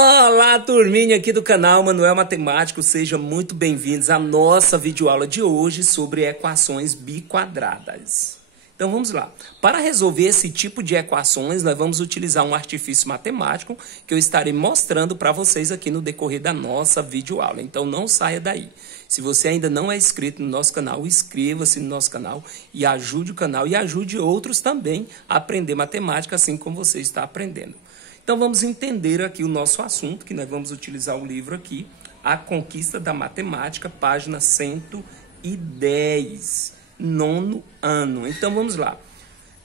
Olá, turminha aqui do canal Manuel Matemático, sejam muito bem-vindos à nossa videoaula de hoje sobre equações biquadradas. Então vamos lá. Para resolver esse tipo de equações, nós vamos utilizar um artifício matemático que eu estarei mostrando para vocês aqui no decorrer da nossa videoaula. Então não saia daí. Se você ainda não é inscrito no nosso canal, inscreva-se no nosso canal e ajude o canal e ajude outros também a aprender matemática assim como você está aprendendo. Então vamos entender aqui o nosso assunto, que nós vamos utilizar o livro aqui, A Conquista da Matemática, página 110, nono ano. Então vamos lá.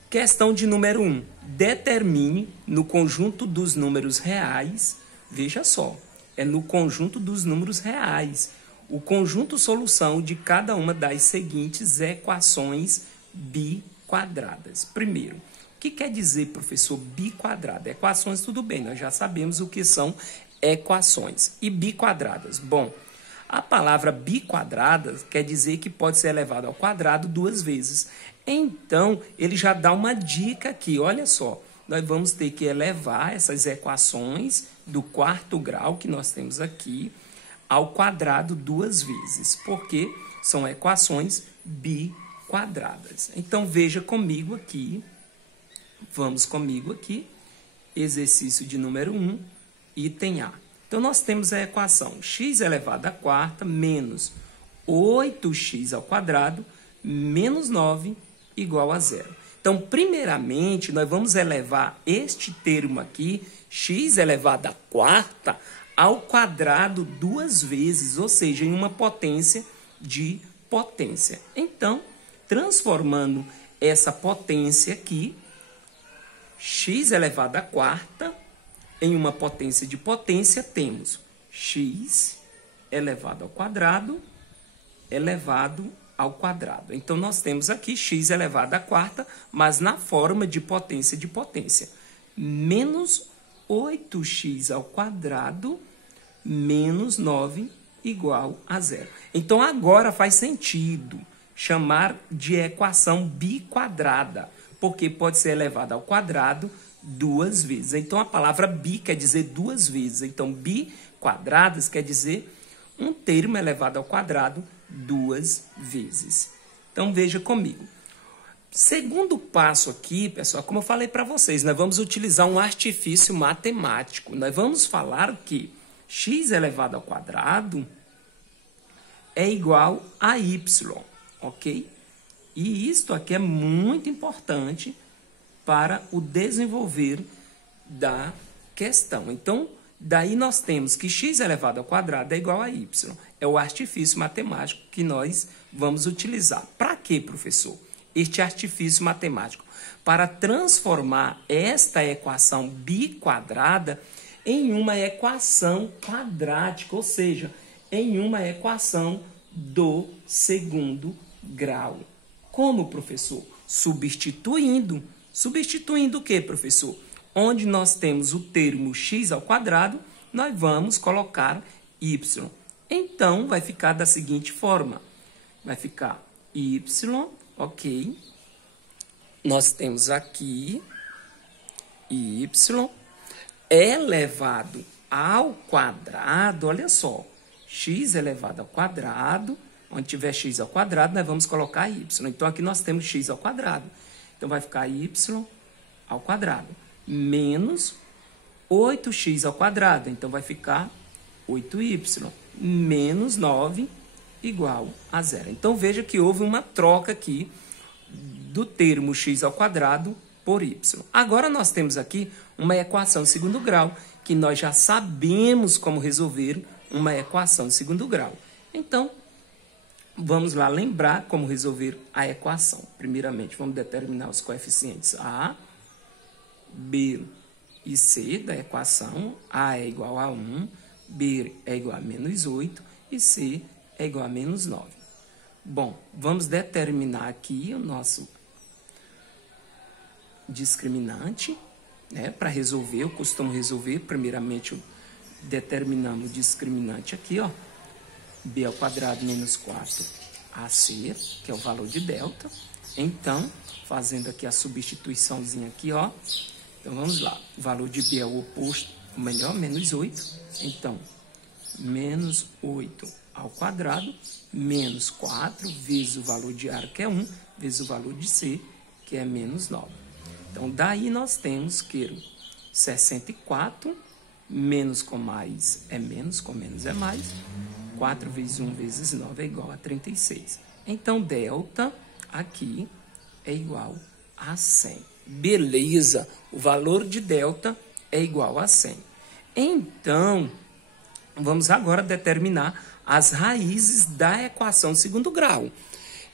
Questão de número 1. Determine no conjunto dos números reais, veja só, é no conjunto dos números reais, o conjunto solução de cada uma das seguintes equações biquadradas. Primeiro, o que quer dizer, professor, biquadrada? Equações, tudo bem, nós já sabemos o que são equações. E biquadradas? Bom, a palavra biquadrada quer dizer que pode ser elevado ao quadrado duas vezes. Então, ele já dá uma dica aqui, olha só. Nós vamos ter que elevar essas equações do quarto grau que nós temos aqui ao quadrado duas vezes, porque são equações biquadradas. Então, veja comigo aqui. Vamos comigo aqui, exercício de número 1, item A. Então, nós temos a equação x elevado à quarta menos 8x ao quadrado menos 9 igual a zero. Então, primeiramente, nós vamos elevar este termo aqui, x elevado à quarta, ao quadrado duas vezes, ou seja, em uma potência de potência. Então, transformando essa potência aqui, x elevado à quarta, em uma potência de potência, temos x elevado ao quadrado, elevado ao quadrado. Então, nós temos aqui x elevado à quarta, mas na forma de potência, menos 8x ao quadrado, menos 9 igual a zero. Então, agora faz sentido chamar de equação biquadrada, porque pode ser elevado ao quadrado duas vezes. Então, a palavra bi quer dizer duas vezes. Então, biquadradas quer dizer um termo elevado ao quadrado duas vezes. Então, veja comigo. Segundo passo aqui, pessoal, como eu falei para vocês, nós vamos utilizar um artifício matemático. Nós vamos falar que x elevado ao quadrado é igual a y, ok? E isto aqui é muito importante para o desenvolver da questão. Então, daí nós temos que x elevado ao quadrado é igual a y. É o artifício matemático que nós vamos utilizar. Para quê, professor? Este artifício matemático? Para transformar esta equação biquadrada em uma equação quadrática, ou seja, em uma equação do segundo grau. Como, professor? Substituindo. Substituindo o que, professor? Onde nós temos o termo x ao quadrado, nós vamos colocar y. Então, vai ficar da seguinte forma. Vai ficar y, ok? Nós temos aqui y elevado ao quadrado, olha só. X elevado ao quadrado. Onde tiver x ao quadrado, nós vamos colocar y. Então, aqui nós temos x ao quadrado. Então, vai ficar y ao quadrado. Menos 8x ao quadrado. Então, vai ficar 8y. Menos 9 igual a zero. Então, veja que houve uma troca aqui do termo x ao quadrado por y. Agora, nós temos aqui uma equação de segundo grau, que nós já sabemos como resolver uma equação de segundo grau. Então, vamos lá lembrar como resolver a equação. Primeiramente, vamos determinar os coeficientes A, B e C da equação. A é igual a 1, B é igual a menos 8 e C é igual a menos 9. Bom, vamos determinar aqui o nosso discriminante, né? Para resolver, eu costumo resolver, primeiramente, determinamos o discriminante aqui, ó. B ao quadrado menos 4AC, que é o valor de delta. Então, fazendo aqui a substituiçãozinha aqui, ó. Então, vamos lá. O valor de B é o oposto ou melhor, menos 8. Então, menos 8 ao quadrado, menos 4, vezes o valor de A, que é 1, vezes o valor de C, que é menos 9. Então, daí nós temos que 64, menos com mais é menos, com menos é mais. 4 vezes 1 vezes 9 é igual a 36. Então, delta aqui é igual a 100. Beleza, o valor de delta é igual a 100. Então, vamos agora determinar as raízes da equação segundo grau.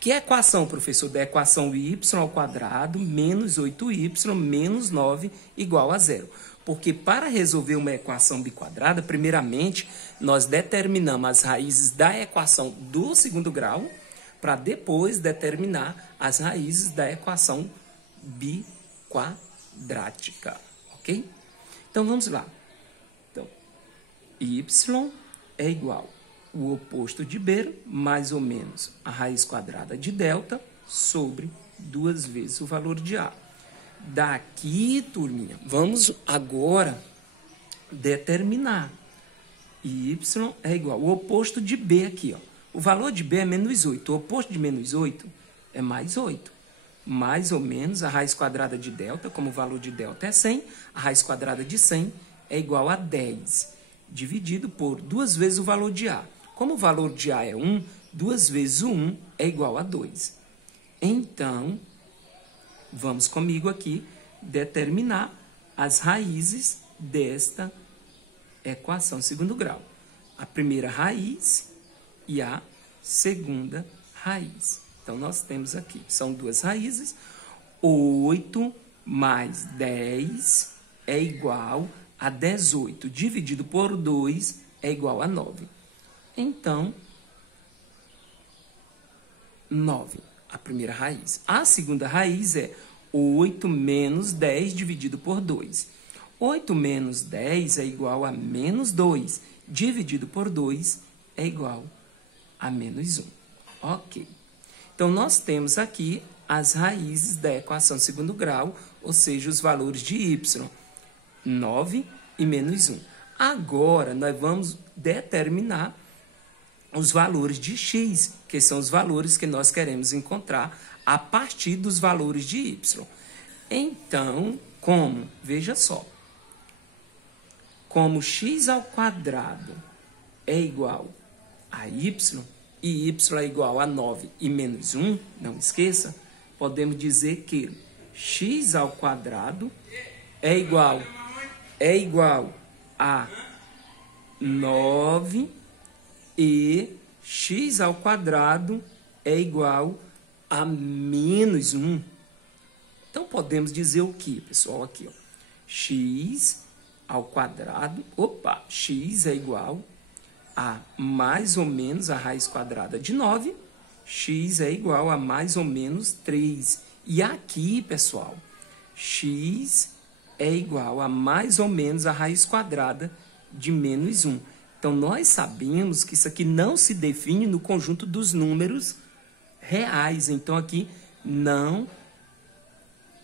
Que é a equação, professor? Da equação y ao quadrado menos 8y menos 9 igual a 0. Porque para resolver uma equação biquadrada, primeiramente, nós determinamos as raízes da equação do segundo grau, para depois determinar as raízes da equação biquadrática, ok? Então, vamos lá. Então, y é igual o oposto de b, mais ou menos a raiz quadrada de delta, sobre 2 vezes o valor de A. Daqui, turminha, vamos agora determinar. Y é igual o oposto de B aqui, ó. O valor de B é menos 8. O oposto de menos 8 é mais 8. Mais ou menos a raiz quadrada de delta, como o valor de delta é 100, a raiz quadrada de 100 é igual a 10, dividido por 2 vezes o valor de A. Como o valor de A é 1, 2 vezes o 1 é igual a 2. Então, vamos comigo aqui determinar as raízes desta equação segundo grau. A primeira raiz e a segunda raiz. Então, nós temos aqui, são 2 raízes. 8 mais 10 é igual a 18. Dividido por 2 é igual a 9. Então, 9, a primeira raiz. A segunda raiz é 8 menos 10 dividido por 2. 8 menos 10 é igual a menos 2. Dividido por 2 é igual a menos 1. Ok. Então, nós temos aqui as raízes da equação segundo grau, ou seja, os valores de y. 9 e menos 1. Agora, nós vamos determinar os valores de x, que são os valores que nós queremos encontrar a partir dos valores de y. Então, como? Veja só. Como x ao quadrado é igual a y, e y é igual a 9 e menos 1, não esqueça, podemos dizer que x ao quadrado é igual a 9 e x ao quadrado é igual a menos 1. Então, podemos dizer o que, pessoal? Aqui, ó. X ao quadrado, x é igual a mais ou menos a raiz quadrada de 9, x é igual a mais ou menos 3. E aqui, pessoal, x é igual a mais ou menos a raiz quadrada de menos 1. Então, nós sabemos que isso aqui não se define no conjunto dos números reais. Então, aqui não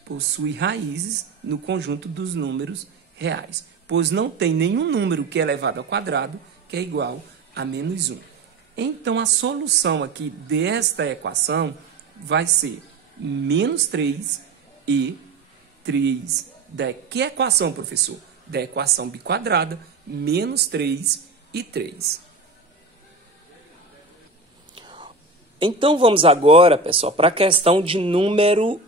possui raízes no conjunto dos números reais, pois não tem nenhum número que é elevado ao quadrado que é igual a menos 1. Então, a solução aqui desta equação vai ser menos 3 e 3. Que equação, professor? Da equação biquadrada, menos 3 e 3. Então, vamos agora, pessoal, para a questão de número,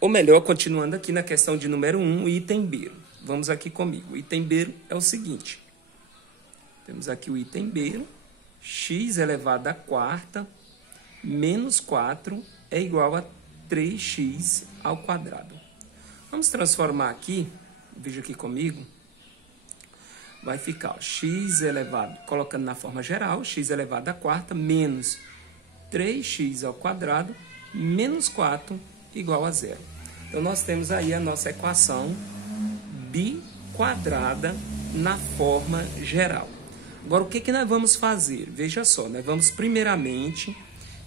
ou melhor, continuando aqui na questão de número 1, item B. Vamos aqui comigo. O item B é o seguinte. Temos aqui o item B, x elevado à quarta menos 4 é igual a 3x ao quadrado. Vamos transformar aqui, veja aqui comigo, vai ficar ó, x elevado, colocando na forma geral, x elevado à quarta menos 3x ao quadrado menos 4 igual a 0. Então, nós temos aí a nossa equação biquadrada na forma geral. Agora, o que nós vamos fazer? Veja só, nós vamos primeiramente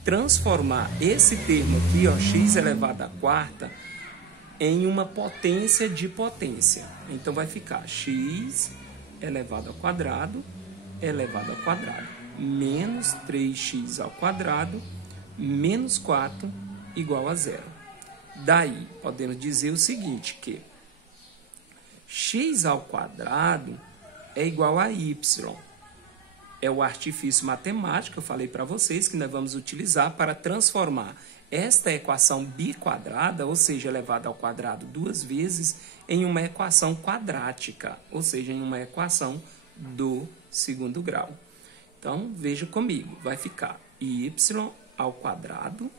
transformar esse termo aqui, ó, x elevado à quarta, em uma potência de potência. Então, vai ficar x elevado ao quadrado menos 3x ao quadrado menos 4 igual a zero. Daí, podemos dizer o seguinte, que x ao quadrado é igual a y. É o artifício matemático que eu falei para vocês que nós vamos utilizar para transformar esta equação biquadrada, ou seja, elevada ao quadrado duas vezes, em uma equação quadrática, ou seja, em uma equação do segundo grau. Então, veja comigo, vai ficar y ao quadrado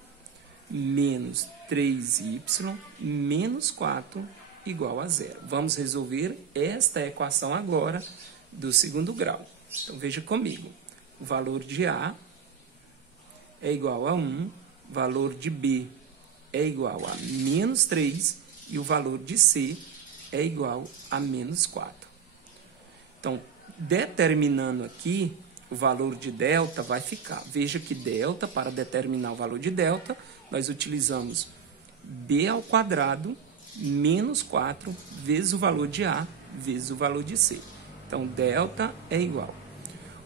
menos 3y menos 4 igual a zero. Vamos resolver esta equação agora do segundo grau. Então, veja comigo, o valor de A é igual a 1, o valor de B é igual a menos 3 e o valor de C é igual a menos 4. Então, determinando aqui o valor de delta, vai ficar. Veja que delta, para determinar o valor de delta, nós utilizamos B ao quadrado menos 4 vezes o valor de A vezes o valor de C. Então, delta é igual.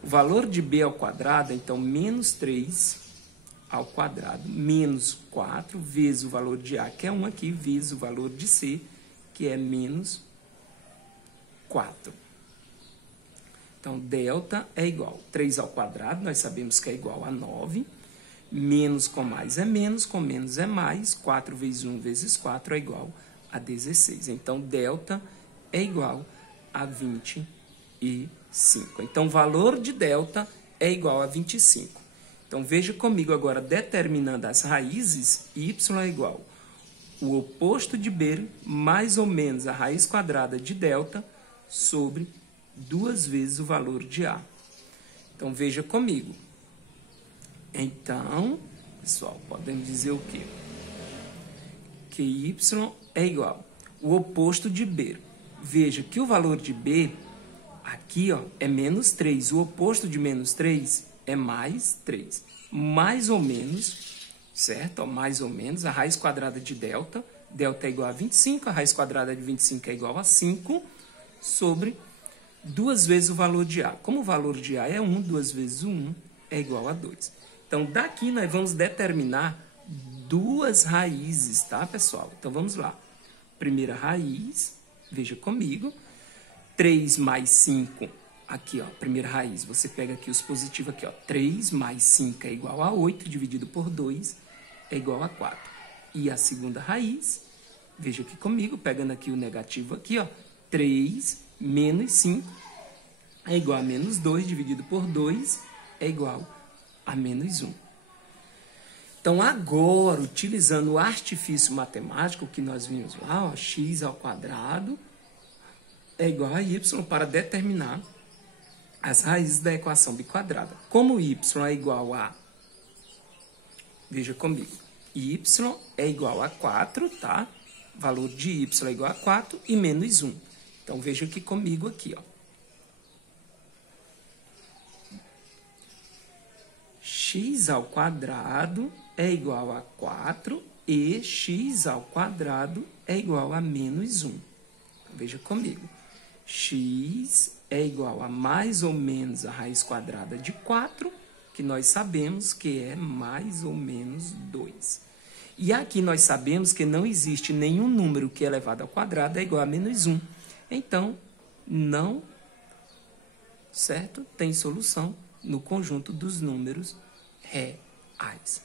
O valor de B ao quadrado, então, menos 3 ao quadrado menos 4 vezes o valor de A, que é 1 aqui, vezes o valor de C, que é menos 4. Então, delta é igual. 3 ao quadrado, nós sabemos que é igual a 9. Menos com mais é menos, com menos é mais. 4 vezes 1 vezes 4 é igual a 16. Então, delta é igual a 25. Então, o valor de delta é igual a 25. Então, veja comigo agora, determinando as raízes, y é igual o oposto de b mais ou menos a raiz quadrada de delta sobre 2 vezes o valor de A. Então, veja comigo. Então, pessoal, podemos dizer o quê? Que y é igual o oposto de b. Veja que o valor de b, aqui, ó, é menos 3. O oposto de menos 3 é mais 3. Mais ou menos, certo? Ó, mais ou menos, a raiz quadrada de delta. Delta é igual a 25, a raiz quadrada de 25 é igual a 5, sobre 2 vezes o valor de A. Como o valor de A é 1, 2 vezes o 1 é igual a 2. Então, daqui nós vamos determinar duas raízes, tá, pessoal? Então, vamos lá. Primeira raiz, veja comigo. 3 mais 5, aqui, ó, primeira raiz. Você pega aqui os positivos aqui, ó. 3 mais 5 é igual a 8, dividido por 2 é igual a 4. E a segunda raiz, veja aqui comigo, pegando aqui o negativo aqui, ó. 3 menos 5 é igual a menos 2, dividido por 2 é igual a menos 1. Então, agora, utilizando o artifício matemático que nós vimos lá, ó, x ao quadrado é igual a y para determinar as raízes da equação biquadrada. Como y é igual a, veja comigo, y é igual a 4, tá? Valor de y é igual a 4 e menos 1. Então, veja aqui comigo aqui, ó. X ao quadrado é igual a 4 e x ao quadrado é igual a menos 1. Então, veja comigo. X é igual a mais ou menos a raiz quadrada de 4, que nós sabemos que é mais ou menos 2. E aqui nós sabemos que não existe nenhum número que elevado ao quadrado é igual a menos 1. Então, não, certo? Tem solução no conjunto dos números reais.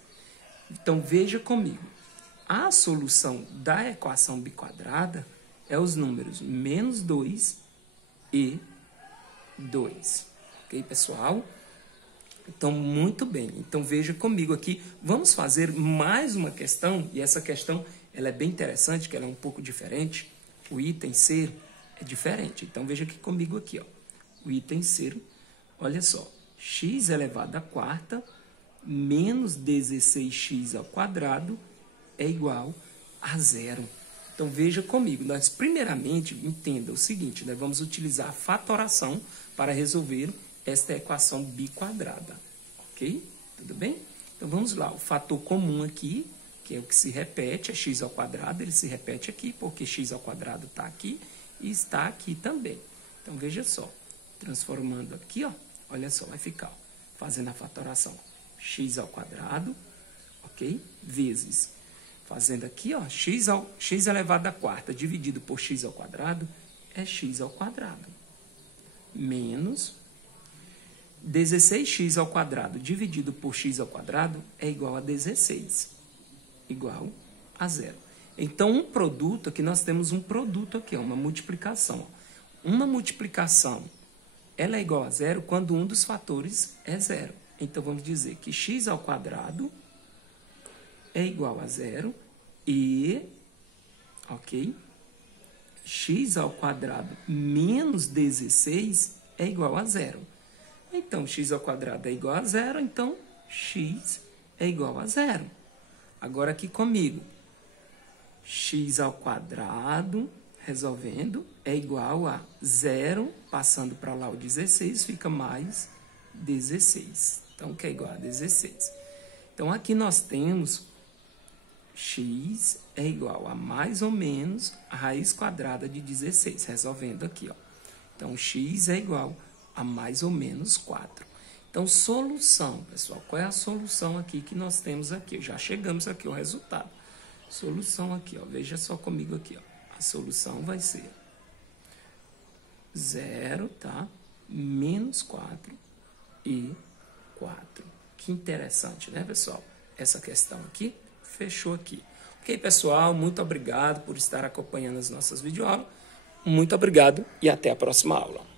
Então, veja comigo. A solução da equação biquadrada é os números menos 2 e 2. Ok, pessoal? Então, muito bem. Então, veja comigo aqui. Vamos fazer mais uma questão, e essa questão ela é bem interessante, que ela é um pouco diferente. O item C é diferente. Então, veja aqui comigo aqui, ó. O item C, olha só. X elevado à quarta menos 16x ao quadrado é igual a zero. Então, veja comigo. Nós, primeiramente, entenda o seguinte. Nós vamos utilizar a fatoração para resolver esta equação biquadrada. Ok? Tudo bem? Então, vamos lá. O fator comum aqui, que é o que se repete, é x ao quadrado, ele se repete aqui, porque x ao quadrado está aqui e está aqui também. Então, veja só, transformando aqui, ó, olha só, vai ficar, ó, fazendo a fatoração, x ao quadrado, ok? Vezes, fazendo aqui, ó, x elevado à quarta dividido por x ao quadrado é x ao quadrado, menos 16x ao quadrado dividido por x ao quadrado é igual a 16, igual a zero. Então, um produto, aqui nós temos um produto aqui, uma multiplicação. Uma multiplicação, ela é igual a zero quando um dos fatores é zero. Então, vamos dizer que x ao quadrado é igual a zero e, ok, x ao quadrado menos 16 é igual a zero. Então, x ao quadrado é igual a zero, então x é igual a zero. Agora aqui comigo, x ao quadrado, resolvendo, é igual a zero, passando para lá o 16, fica mais 16. Então, que é igual a 16. Então, aqui nós temos x é igual a mais ou menos a raiz quadrada de 16, resolvendo aqui, ó. Então, x é igual a mais ou menos 4. Então, solução, pessoal. Qual é a solução aqui que nós temos aqui? Já chegamos aqui ao resultado. Solução aqui, ó. Veja só comigo aqui, ó. A solução vai ser 0, tá? Menos 4 e 4. Que interessante, né, pessoal? Essa questão aqui fechou aqui. Ok, pessoal? Muito obrigado por estar acompanhando as nossas videoaulas. Muito obrigado e até a próxima aula.